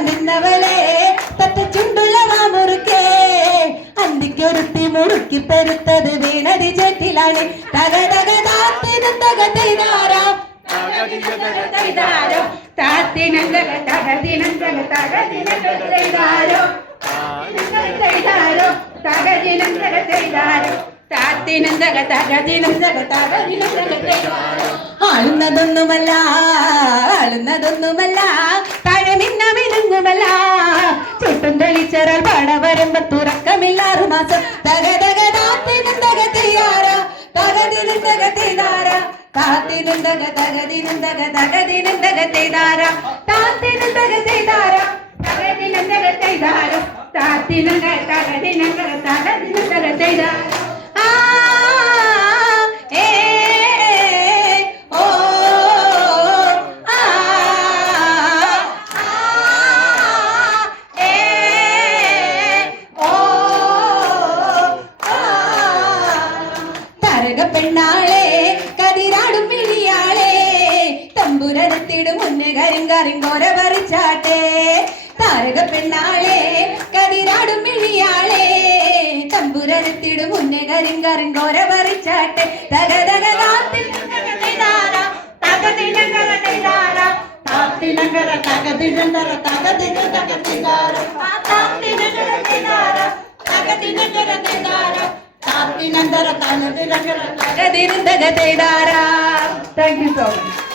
നിന്നവളെ തത്ത ചുണ്ടുള്ള മുറുക്കേ അന്തിക്കൊരുത്തി മുറുക്കി പെരുത്തത് വീണതി ചേറ്റിലാണ് തക തക താത്തിനും തക തൈതാരോ താത്തിനും തക തകതിനും തക തകതിനും തൈതാരോ തകതിനും തക തൈതാരോ താത്തിനും തക തകതിനും തക തകതിനും തക തൈതാരോ ആളുന്നതൊന്നുമല്ല തഴമിന്നമിനുങ്ങുമല്ല ചുട്ടും തെളിച്ചറാൽ പാട വരുമ്പോ തുറക്കമില്ലാറു മാസം തക തക താത്തിനും തക തയ്യാറോ തകതിനും തക തൈതാരോ താത്തിനും തക തകതിനും തക തകതിനും തക തൈതാരോ താത്തിനും തക തൈതാരോ തകതിനും തക തൈതാരോ താത്തിനും തക തകതിനും തക തകതിനും തക തൈതാരോ പെണ്ണാളെ കതിരാടും മിഴിയാളെ തമ്പുരത്തിടും മുന്നേ കരിങ്കാറിങ്കോര പറിച്ചാട്ടെ താരക പെണ്ണാളെ കതിരാടും മിഴിയാളെ തമ്പുരത്തിടും മുന്നേ കരിങ്കാറിങ്കോര പറിച്ചാട്ടെ തക തക താത്തിനങ്കര തകതിനങ്കര താത്തിനങ്കര തകതിനങ്കര തകതിനങ്കര തകതിനങ്കര Thank you so much.